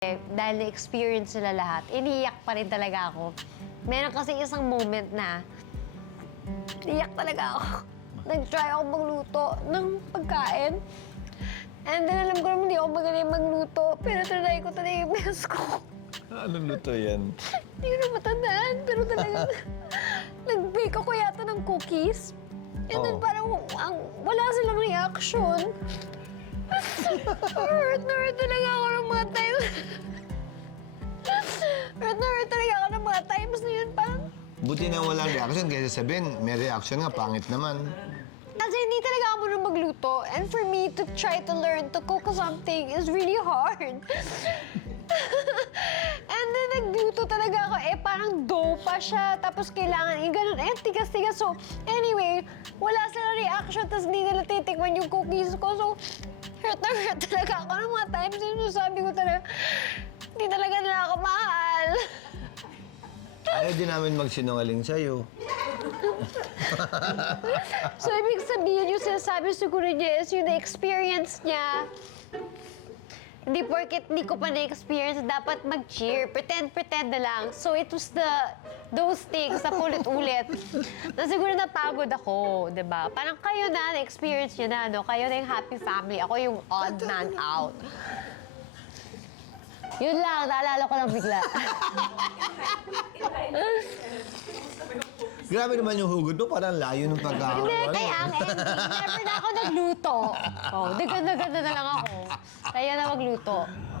Dahil na-experience nila lahat, iniiyak pa rin talaga ako. Meron kasi isang moment na iniiyak talaga ako. Nag-try ako magluto ng pagkain. And then alam ko naman hindi ako magaling magluto. Pero trinay ko talaga yung best ko. Anong luto yan? Hindi ko na matandaan. Pero talagang nag-bake ako yata ng cookies. And then parang wala silang reaction. Hurt na hurt talaga ako ng mga times. Hurt na hurt talaga ako ng mga times na yun. Parang Buti na walang reaction kaysa sabihin, may reaction nga, pangit naman. kasi hindi talaga ako marunong magluto. And for me to try to learn to cook something is really hard. And then nagluto talaga ako, parang dough pa siya. Tapos kailangan, ganun, tigas-tigas. So, anyway, wala silang reaction. Tapos hindi nila titikman yung cookies ko. So, hurt na hurt talaga ako ng mga times. So, sabi ko talaga, hindi talaga nila ako mahal. Ayaw din namin magsinungaling sa'yo. So, ibig sabihin yung sinasabi siguro niya is yung na-experience niya. Hindi porket hindi ko pa na-experience, dapat mag-cheer. Pretend na lang. So, it was those things na ulit-ulit. Na siguro napagod ako, di ba? Parang kayo na-experience niyo na, no? Kayo na yung happy family. Ako yung odd man out. Yun lang, naalala ko lang bigla. Grabe naman yung hugot mo, parang layo ng pagkakaroon. Hindi, kaya ang ending, never na ako nagluto. Oh, di ganda-ganda na lang ako. Kaya na magluto.